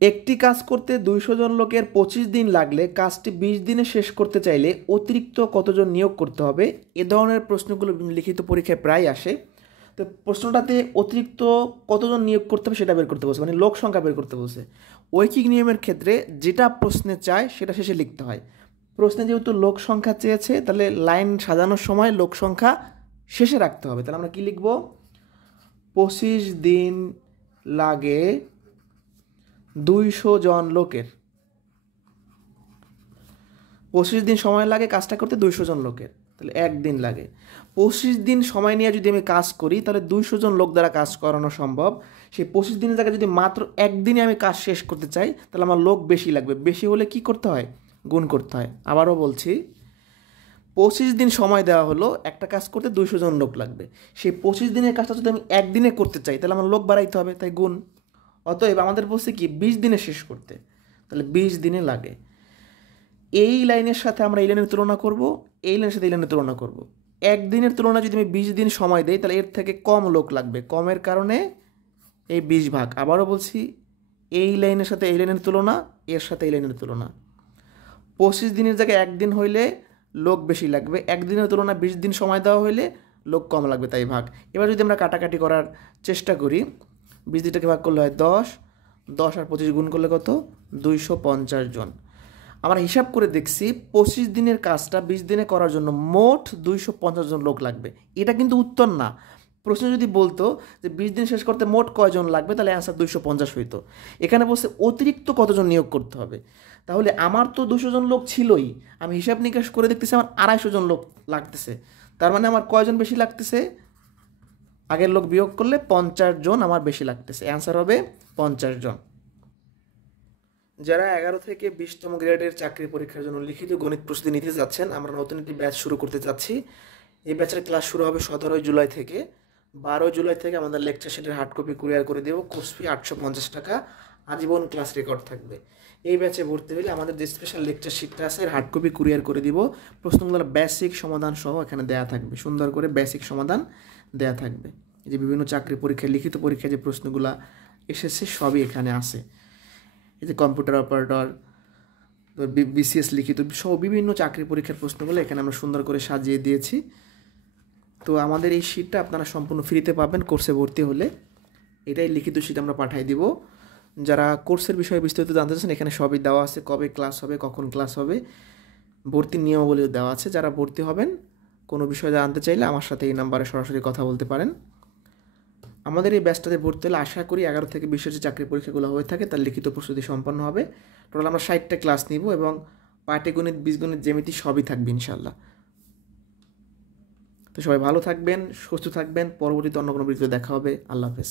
একটি কাজ করতে 200 জন লোকের 25 দিন লাগলে কাজটি 20 দিনে শেষ করতে চাইলে অতিরিক্ত কতজন নিয়োগ করতে হবে? এ ধরনের প্রশ্নগুলো লিখিত পরীক্ষায় প্রায় আসে। তো প্রশ্নটাতে অতিরিক্ত কতজন নিয়োগ করতে হবে সেটা বের করতে বলছে, মানে লোক সংখ্যা বের করতে বলছে। ঐকিক নিয়মের ক্ষেত্রে যেটা প্রশ্নে চায় সেটা শেষে লিখতে হয়। প্রশ্নে যেহেতু লোক সংখ্যা চেয়েছে, তাহলে লাইন সাজানোর সময় লোক সংখ্যা শেষে রাখতে হবে। তাহলে আমরা কি লিখব? 25 দিন লাগে 200 জন লোকের। 25 দিন সময় লাগে কাজটা করতে 200 জন লোকের, তাহলে 1 দিন লাগে। 25 দিন সময় নিয়ে যদি আমি কাজ করি তাহলে 200 জন লোক দ্বারা কাজ করানো সম্ভব। সেই 25 দিনের জায়গায় যদি মাত্র 1 দিনে আমি কাজ শেষ করতে চাই তাহলে আমার লোক বেশি লাগবে। বেশি হলে কি করতে হয়? গুণ করতে হয়। আবারও বলছি, 25 দিন সময় দেওয়া হলো, একটা কাজ করতে 200 জন লোক লাগবে। সেই 25 দিনের কাজটা যদি আমি 1 দিনে করতে চাই তাহলে আমার লোক বাড়াইতে হবে, তাই গুণ। অতএব আমাদের বলছে কি 20 দিনে শেষ করতে, তাহলে 20 দিনে লাগে। এই লাইনের সাথে আমরা এই লাইনের তুলনা করব, এই লাইনের সাথে এই লাইনের তুলনা করব। 1 দিনের তুলনায় যদি আমি 20 দিন সময় দেই তাহলে এর থেকে কম লোক লাগবে, কমের কারণে এই 20 ভাগ। আবারও বলছি, এই লাইনের সাথে এই লাইনের তুলনা, এর সাথে এই লাইনের তুলনা। 25 দিনের জায়গায় 1 দিন হইলে লোক বেশি লাগবে, 1 দিনের তুলনায় 20 দিন সময় দেওয়া হইলে লোক কম লাগবে, তাই ভাগ। এবার যদি আমরা কাটাকাটি করার চেষ্টা করি, 20 দিনটাকে ভাগ করলে হয় 10, 10 আর 25 গুণ করলে কত? 250 জন। আমরা হিসাব করে দেখছি 25 দিনের কাজটা 20 দিনে করার জন্য মোট 250 জন লোক লাগবে। এটা কিন্তু উত্তর না। প্রশ্ন যদি বলতো যে 20 দিন শেষ করতে মোট কয়জন লাগবে, তাহলে অ্যান্সার 250 হইতো। এখানে বলছে অতিরিক্ত কতজন নিয়োগ করতে হবে। তাহলে আমার তো 200 জন লোক ছিলই, আমি হিসাব নিকাশ করে দেখতেছি আমার 250 জন লোক লাগতেছে। তার মানে আমার কয়জন বেশি লাগতেছে? আগের লোক বিয়োগ করলে 50 জন আমার বেশি লাগতেছে। অ্যান্সার হবে 50 জন। যারা 11 থেকে 20তম গ্রেডের চাকরি পরীক্ষার জন্য লিখিত গণিত প্রস্তুতি নিতে যাচ্ছেন, আমরা নতুন একটি ব্যাচ শুরু করতে যাচ্ছি। এই ব্যাচের ক্লাস শুরু হবে 17 জুলাই থেকে। 12 জুলাই থেকে আমাদের লেকচার শিটের হার্ড কপি কুরিয়ার করে দেবো। কোর্স ফি 850 টাকা, আজীবন ক্লাস রেকর্ড থাকবে। এই ব্যাচে ভর্তি হলে আমাদের যে স্পেশাল লেকচার শিটটা আছে এর হার্ড কপি কুরিয়ার করে দিব। প্রশ্নগুলোর বেসিক সমাধান সহ এখানে দেয়া থাকবে, সুন্দর করে বেসিক সমাধান দেয়া থাকবে। এই যে বিভিন্ন চাকরি পরীক্ষায়, লিখিত পরীক্ষায় যে প্রশ্নগুলো এসেছে সবই এখানে আছে। এই যে কম্পিউটার অপারেটর, বিসিএস লিখিত সহ বিভিন্ন চাকরি পরীক্ষার প্রশ্নগুলো এখানে আমরা সুন্দর করে সাজিয়ে দিয়েছি। তো আমাদের এই শিটটা আপনারা সম্পূর্ণ ফ্রিতে পাবেন কোর্সে ভর্তি হলে। এটাই লিখিত শিট আমরা পাঠিয়ে দিব। যারা কোর্সের বিষয়ে বিস্তারিত জানতে চাচ্ছেন এখানে সবই দেওয়া আছে, কবে ক্লাস হবে, কখন ক্লাস হবে, ভর্তির নিয়মাবলী দেওয়া আছে। যারা ভর্তি হবেন কোনো বিষয়ে জানতে চাইলে আমার সাথে এই নাম্বারে সরাসরি কথা বলতে পারেন। আমাদের এই ব্যাচটাতে ভর্তি হলে আশা করি 11 থেকে 20 যে চাকরি পরীক্ষাগুলো হয়ে থাকে তার লিখিত প্রস্তুতি সম্পন্ন হবে। টোটাল আমরা 60টা ক্লাস নিব এবং পাটিগণিত, বীজগণিত, জ্যামিতি সবই থাকবে ইনশাল্লাহ। তো সবাই ভালো থাকবেন, সুস্থ থাকবেন। পরবর্তীতে অন্য কোনো ভিডিওতে দেখা হবে। আল্লাহ হাফেজ।